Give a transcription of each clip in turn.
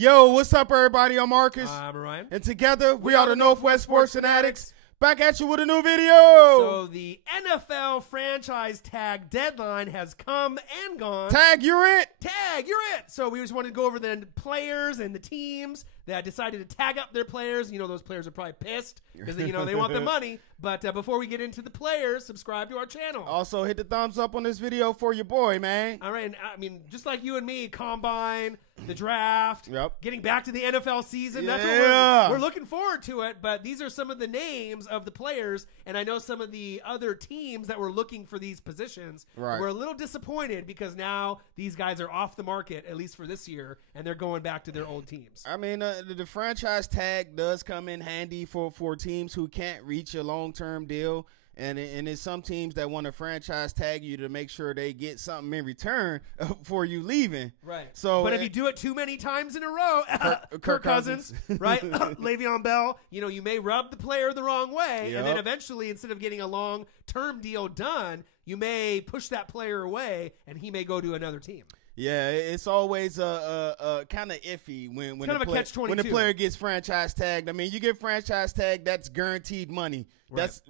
Yo, what's up, everybody? I'm Marcus. I'm Ryan. And together, we are the Northwest Sports Fanatics. Back at you with a new video. So the NFL franchise tag deadline has come and gone. Tag, you're it. Tag, you're it. So we just wanted to go over the players and the teams that decided to tag up their players. You know, those players are probably pissed because they want the money. But before we get into the players, subscribe to our channel. Also, hit the thumbs up on this video for your boy, man. All right. And, I mean, just like you and me, Combine, the draft, getting back to the NFL season. That's what we're looking forward to it. But these are some of the names of the players, and I know some of the other teams that were looking for these positions. Right. We're a little disappointed because now these guys are off the market, at least for this year, and they're going back to their old teams. I mean, the franchise tag does come in handy for teams who can't reach a long-term deal. And it's some teams that want to franchise tag you to make sure they get something in return for you leaving. Right. So, but if you do it too many times in a row, Kirk Cousins, right? Le'Veon Bell, you may rub the player the wrong way. And then eventually, instead of getting a long-term deal done, you may push that player away and he may go to another team. Yeah, it's always a kind of iffy when the player gets franchise tagged. I mean, you get franchise tagged, that's guaranteed money. Right. That's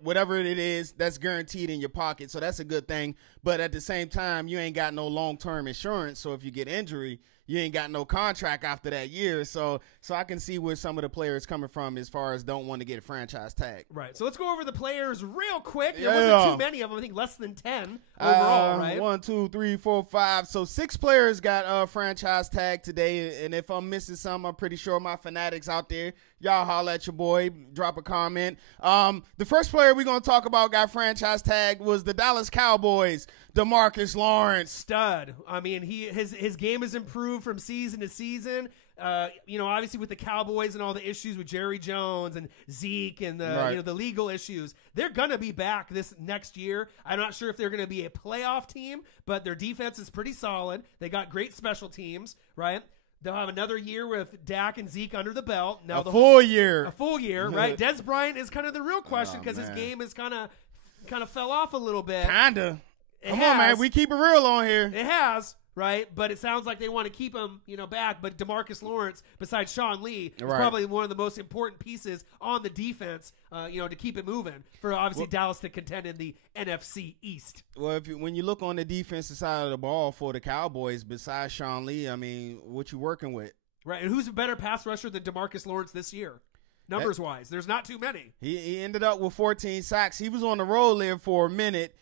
whatever it is, that's guaranteed in your pocket. So that's a good thing. But at the same time, you ain't got no long-term insurance. So if you get injury, you ain't got no contract after that year. So I can see where some of the players coming from as far as don't want to get a franchise tag. Right. So let's go over the players real quick. There wasn't too many of them. I think less than 10 overall, right? 1, 2, 3, 4, 5. So 6 players got a franchise tag today. And if I'm missing some, I'm pretty sure my fanatics out there, y'all holler at your boy, drop a comment. The first player we're going to talk about got franchise tagged was the Dallas Cowboys, DeMarcus Lawrence. Stud. I mean, his game has improved from season to season. Obviously with the Cowboys and all the issues with Jerry Jones and Zeke and the legal issues, they're gonna be back this next year. I'm not sure if they're gonna be a playoff team, but their defense is pretty solid. They got great special teams, right? They'll have another year with Dak and Zeke under the belt. Now a full year, right? Des Bryant is kind of the real question because his game is kind of fell off a little bit. Come on, man, we keep it real on here. It has. Right, but it sounds like they want to keep him, back. But DeMarcus Lawrence, besides Sean Lee, is probably one of the most important pieces on the defense, to keep it moving for obviously Dallas to contend in the NFC East. Well, when you look on the defensive side of the ball for the Cowboys, besides Sean Lee, I mean, what you working with? Right, and who's a better pass rusher than DeMarcus Lawrence this year? Numbers-wise, there's not too many. He ended up with 14 sacks. He was on the roll there for a minute.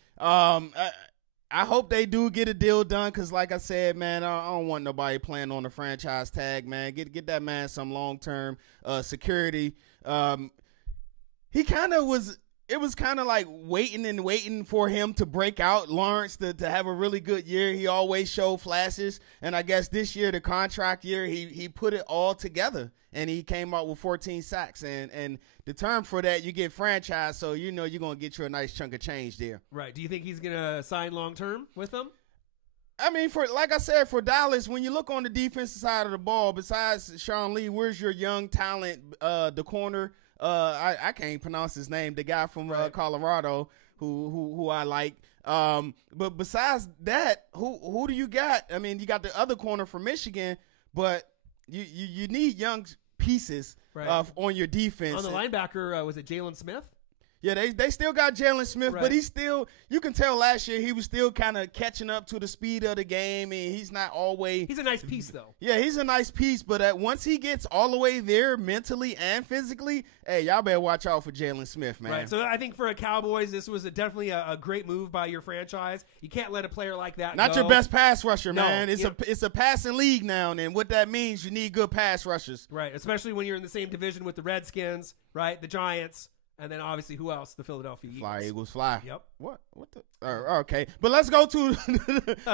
I hope they do get a deal done because, like I said, man, I don't want nobody playing on the franchise tag, man. Get that man some long-term security. He kind of was – it was kind of like waiting for him to break out, Lawrence, to have a really good year. He always showed flashes, and I guess this year, the contract year, he put it all together, and he came out with 14 sacks. And the term for that, you get franchise, so you're going to get you a nice chunk of change there. Right. Do you think he's going to sign long-term with them? I mean, like I said, for Dallas, when you look on the defensive side of the ball, besides Sean Lee, where's your young talent, the corner? I can't pronounce his name, the guy from Colorado who I like. But besides that, who do you got? I mean, you got the other corner from Michigan, but you need young pieces on your defense. On the linebacker, was it Jalen Smith? Yeah, they still got Jalen Smith, but he's still – you can tell last year he was still kind of catching up to the speed of the game, and he's not always – He's a nice piece, though. Yeah, he's a nice piece, but once he gets all the way there mentally and physically, hey, y'all better watch out for Jalen Smith, man. Right, so I think for a Cowboys, this was definitely a great move by your franchise. You can't let a player like that Not go. your best pass rusher, man. It's a passing league now, and what that means, you need good pass rushers. Right, especially when you're in the same division with the Redskins, right, the Giants. And then obviously, who else? The Philadelphia Eagles. Fly, Eagles, fly. Yep. What the? Okay. But let's go to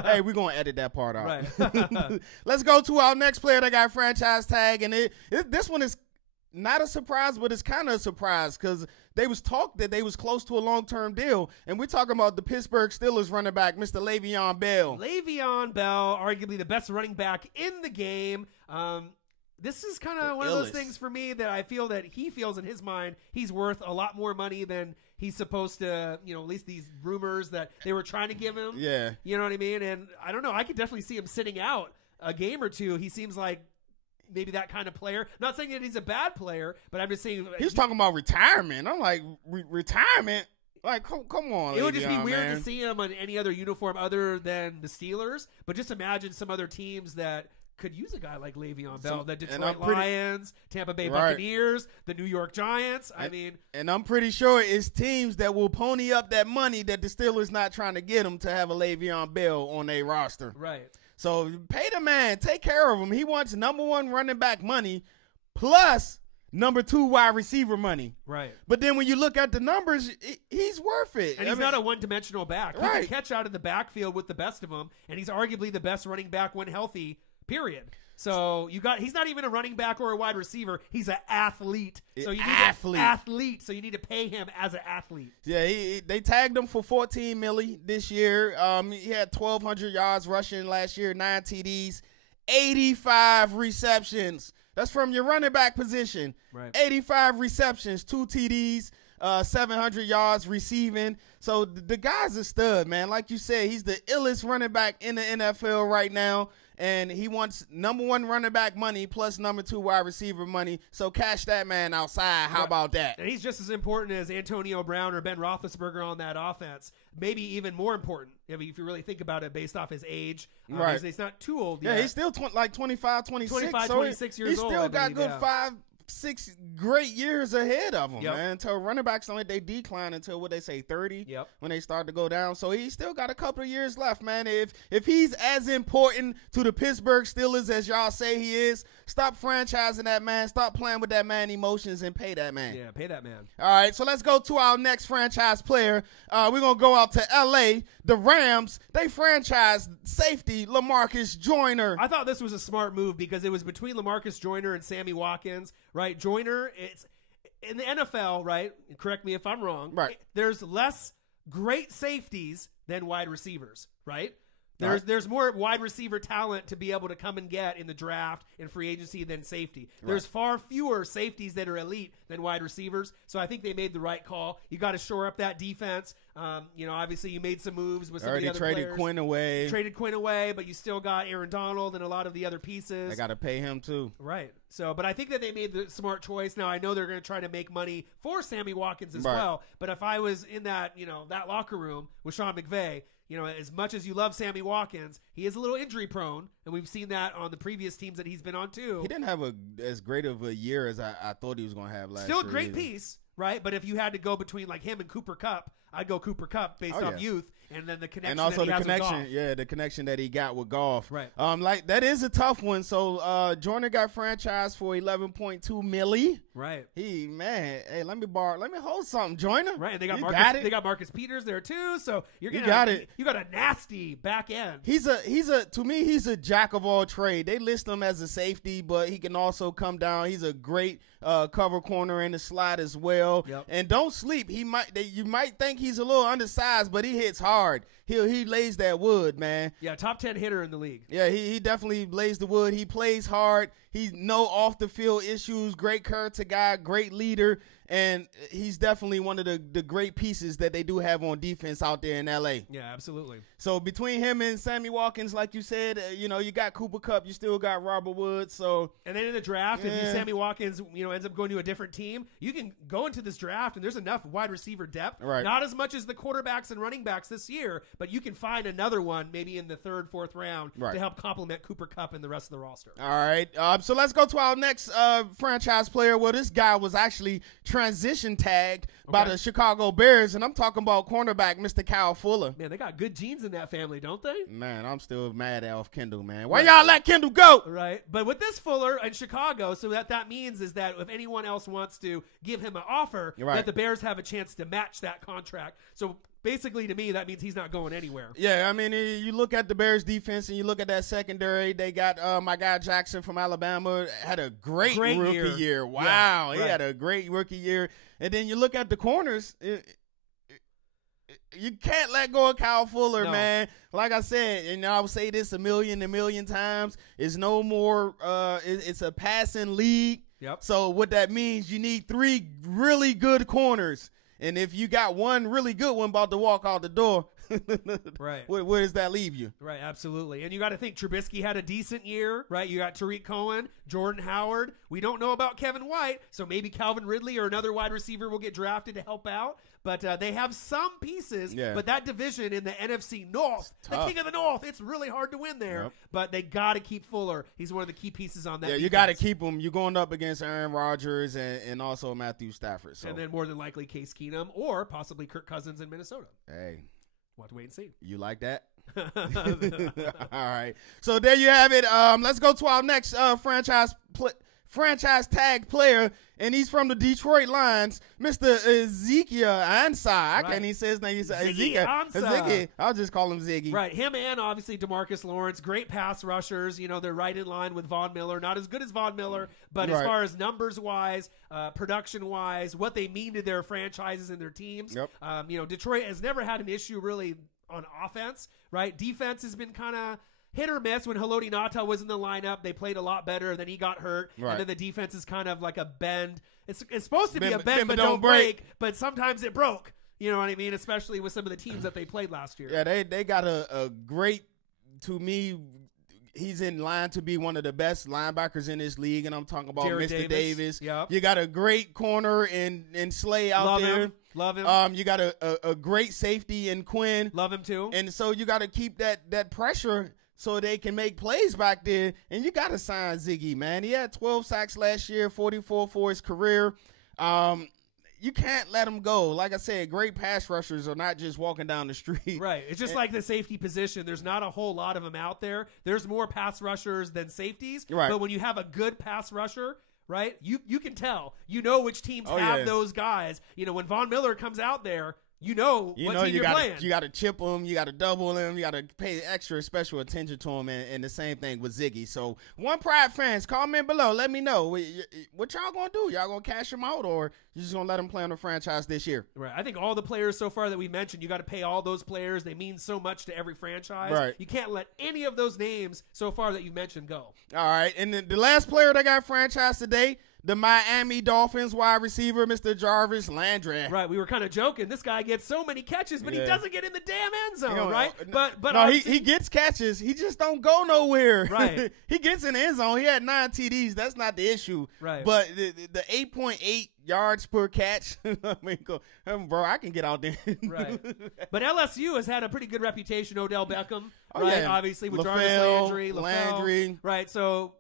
hey, we're going to edit that part out. Right. Let's go to our next player that got franchise tag. And this one is not a surprise, but it's kind of a surprise because they was talk that they was close to a long-term deal. And we're talking about the Pittsburgh Steelers running back, Mr. Le'Veon Bell. Le'Veon Bell, arguably the best running back in the game. This is kind of one of those things for me that I feel that he feels in his mind he's worth a lot more money than he's supposed to, at least these rumors that they were trying to give him. Yeah. You know what I mean? And I don't know. I could definitely see him sitting out a game or two. He seems like maybe that kind of player. Not saying that he's a bad player, but I'm just saying he was talking about retirement. I'm like, retirement? Like, come on, it would just be weird man. to see him on any other uniform other than the Steelers. But just imagine some other teams that could use a guy like Le'Veon Bell. The Detroit Lions, Tampa Bay Buccaneers, the New York Giants. And I'm pretty sure it's teams that will pony up that money that the Steelers not trying to get him to have a Le'Veon Bell on their roster. Right. So pay the man, take care of him. He wants number 1 running back money plus number 2 wide receiver money. Right. But then when you look at the numbers, he's worth it. And he's not a one-dimensional back. He Right. can catch out of the backfield with the best of them, and he's arguably the best running back when healthy, period. So he's not even a running back or a wide receiver. He's an athlete. So you need athlete. So you need to pay him as an athlete. Yeah, they tagged him for $14 million this year. He had 1,200 yards rushing last year, 9 TDs, 85 receptions. That's from your running back position. Right. 85 receptions, 2 TDs, 700 yards receiving. So the guy's a stud, man. Like you said, he's the illest running back in the NFL right now. And he wants number 1 running back money plus number 2 wide receiver money. So cash that man outside. How about that? And he's just as important as Antonio Brown or Ben Roethlisberger on that offense. Maybe even more important, if you really think about it, based off his age. Right. He's not too old yet. yet. He's still 25, 26. 26 years old. He still got good 5-6 great years ahead of him, man. Until running backs, they decline until what they say 30 when they start to go down. So he still got a couple of years left, man. If he's as important to the Pittsburgh Steelers as y'all say he is, stop franchising that man. Stop playing with that man emotions and pay that man. Yeah, pay that man. All right, so let's go to our next franchise player. We're going to go out to L.A. The Rams, they franchised safety LaMarcus Joyner. I thought this was a smart move because it was between LaMarcus Joyner and Sammy Watkins, right? Joyner, it's in the NFL, right? Correct me if I'm wrong. Right. There's less great safeties than wide receivers, right? There's more wide receiver talent to be able to come and get in the draft and free agency than safety. There's far fewer safeties that are elite than wide receivers. So I think they made the right call. You got to shore up that defense. Obviously you made some moves with some of the other players. Already traded Quinn away, but you still got Aaron Donald and a lot of the other pieces. They got to pay him too. Right. So, but I think that they made the smart choice. Now I know they're going to try to make money for Sammy Watkins as well. But if I was in that, that locker room with Sean McVay, as much as you love Sammy Watkins, he is a little injury prone, and we've seen that on the previous teams that he's been on too. He didn't have as great of a year as I thought he was going to have last year. Still a great piece, right? But if you had to go between like him and Cooper Kupp, I'd go Cooper Kupp based off youth, and then the connection and also that he has with Goff. the connection that he got with Goff. Right. Like that is a tough one. So Joyner got franchised for $11.2 million. Right. Hey, let me hold something, Joyner. Right, and they got Marcus Peters there too. So you got a nasty back end. He's a jack of all trade. They list him as a safety, but he can also come down. He's a great cover corner in the slot as well. Yep. And don't sleep. You might think he's a little undersized, but he hits hard. He lays that wood, man. Yeah, top 10 hitter in the league. Yeah, he definitely lays the wood. He plays hard. He's no off the field issues. Great character guy, great leader. And he's definitely one of the great pieces that they do have on defense out there in L.A. Yeah, absolutely. So between him and Sammy Watkins, like you said, you got Cooper Kupp, you still got Robert Woods. So and then in the draft, if Sammy Watkins, ends up going to a different team, you can go into this draft and there's enough wide receiver depth. Right. Not as much as the quarterbacks and running backs this year, but you can find another one maybe in the 3rd, 4th round to help complement Cooper Kupp and the rest of the roster. All right. So let's go to our next franchise player. Well, this guy was actually transition tagged by the Chicago Bears, and I'm talking about cornerback Mr. Kyle Fuller. Man, they got good genes in that family, don't they? Man, I'm still mad at Alf Kendall, man. Why y'all let Kendall go? Right. But with this Fuller in Chicago, so that means is that if anyone else wants to give him an offer, that the Bears have a chance to match that contract. So basically, to me, that means he's not going anywhere. Yeah, I mean, you look at the Bears defense and you look at that secondary. They got my guy Jackson from Alabama, had a great rookie year. Wow, he had a great rookie year. And then you look at the corners. You can't let go of Kyle Fuller, man. Like I said, and I will say this a million times. It's no more. It's a passing league. Yep. So what that means, you need 3 really good corners. And if you got one really good one about to walk out the door, Right. Where does that leave you? Right, absolutely. And you got to think Trubisky had a decent year, right? You got Tariq Cohen, Jordan Howard. We don't know about Kevin White, so maybe Calvin Ridley or another wide receiver will get drafted to help out. But they have some pieces. Yeah. But that division in the NFC North, the king of the North, it's really hard to win there. Yep. But they got to keep Fuller. He's one of the key pieces on that defense. You got to keep him. You're going up against Aaron Rodgers and also Matthew Stafford. So. And then more than likely Case Keenum or possibly Kirk Cousins in Minnesota. Hey. We'll have to wait and see. You like that? All right. So there you have it. Let's go to our next franchise tag player, and he's from the Detroit Lions, Mr. Ziggy Ansah. I can't even say his name. Ziggy Ansah. Ziggy. I'll just call him Ziggy. Right. Him and obviously DeMarcus Lawrence, great pass rushers. You know, they're right in line with Von Miller. Not as good as Von Miller, but as far as numbers-wise, production-wise, what they mean to their franchises and their teams. Yep. You know, Detroit has never had an issue really on offense, right? Defense has been kind of hit or miss. When Haloti Ngata was in the lineup, they played a lot better. Then he got hurt, and then the defense is kind of like a bend. It's supposed to be a bend but don't break, but sometimes it broke. You know what I mean? Especially with some of the teams that they played last year. Yeah, they got a great, to me, he's in line to be one of the best linebackers in this league, and I'm talking about Jared Mr. Davis. Yep. You got a great corner in Slay out there. Love him. You got a great safety in Quinn. Love him too. And so you got to keep that pressure so they can make plays back there. And you got to sign Ziggy, man. He had 12 sacks last year, 44 for his career. You can't let him go. Like I said, great pass rushers are not just walking down the street. Right. It's just like the safety position. There's not a whole lot of them out there. There's more pass rushers than safeties. Right. But when you have a good pass rusher, right, you can tell. You know which teams have those guys. You know, when Von Miller comes out there, you know what team you're playing. You got to chip him. You got to double him. You got to pay extra special attention to him. And the same thing with Ziggy. So, One Pride fans, comment below. Let me know. What y'all going to do? Y'all going to cash him out, or you just going to let him play on the franchise this year? Right. I think all the players so far that we mentioned, you got to pay all those players. They mean so much to every franchise. Right. You can't let any of those names so far that you mentioned go. All right. And the last player that got franchised today, the Miami Dolphins wide receiver, Mr. Jarvis Landry. Right, we were kind of joking. This guy gets so many catches, but he doesn't get in the damn end zone, right? But no, he gets catches. He just don't go nowhere. Right. He gets in the end zone. He had 9 TDs. That's not the issue. Right. But the 8.8 yards per catch, I mean, bro, I can get out there. Right. But LSU has had a pretty good reputation. Odell Beckham, Oh, right? yeah. Obviously with LaFell, Jarvis Landry. Right, so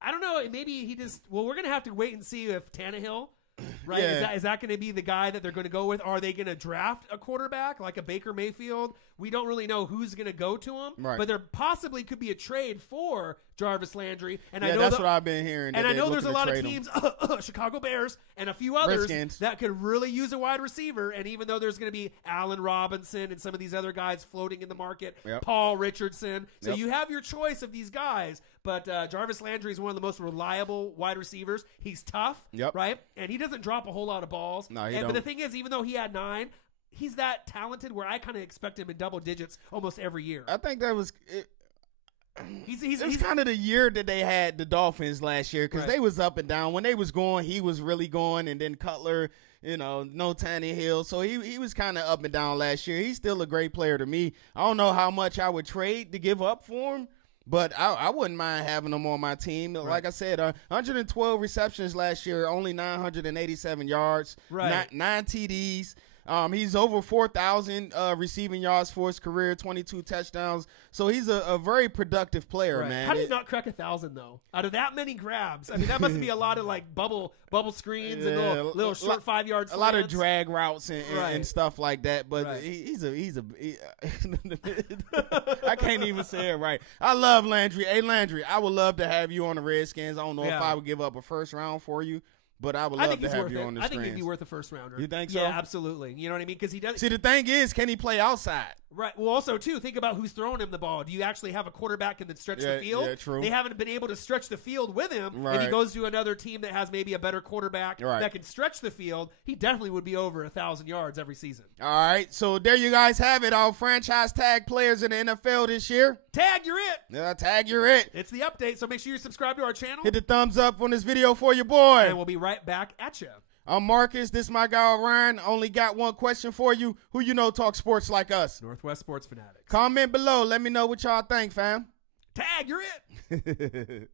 I don't know. Maybe he just – well, we're going to have to wait and see if Tannehill – right? Yeah. Is that going to be the guy that they're going to go with? Are they going to draft a quarterback like a Baker Mayfield? We don't really know who's going to go to him. Right. But there possibly could be a trade for Jarvis Landry. And yeah, I know that's what I've been hearing. And I know there's a lot of teams, Chicago Bears and a few others, Redskins, that could really use a wide receiver. And even though there's going to be Allen Robinson and some of these other guys floating in the market, Paul Richardson. So you have your choice of these guys. But Jarvis Landry is one of the most reliable wide receivers. He's tough, right? And he doesn't drop a whole lot of balls. No, he don't. But the thing is, even though he had 9, he's that talented where I kind of expect him in double digits almost every year. I think that was it. He's kind of the year that they had the Dolphins last year, because they was up and down. When they was going, he was really going, and then Cutler, no Tannehill. So he was kind of up and down last year. He's still a great player to me. I don't know how much I would trade to give up for him, but I wouldn't mind having him on my team. Right. Like I said, 112 receptions last year, only 987 yards, 9 TDs. He's over 4,000 receiving yards for his career, 22 touchdowns. So he's a very productive player, man. How do you not crack 1,000 though? Out of that many grabs, I mean that must be a lot of like bubble screens and little short 5-yard slants. A lot of drag routes and stuff like that. But he's I can't even say it right. I love Landry. Hey Landry, I would love to have you on the Redskins. I don't know if I would give up a first round for you, but I would love to have you on the Strands. I think he'd be worth a first rounder. You think so? Yeah, absolutely. You know what I mean? Because he does. See, the thing is, can he play outside? Right. Well, also, too, think about who's throwing him the ball. Do you actually have a quarterback that can stretch the field? Yeah, true. They haven't been able to stretch the field with him. If he goes to another team that has maybe a better quarterback that can stretch the field, he definitely would be over 1,000 yards every season. All right. So there you guys have it. Our franchise tag players in the NFL this year. Tag, you're it. Yeah, tag, you're it. It's the update, so make sure you subscribe to our channel. Hit the thumbs up on this video for your boy. And we'll be right back at you. I'm Marcus. This is my guy, Ryan. Only got one question for you. Who you know talk sports like us? Northwest Sports Fanatics. Comment below. Let me know what y'all think, fam. Tag, you're it.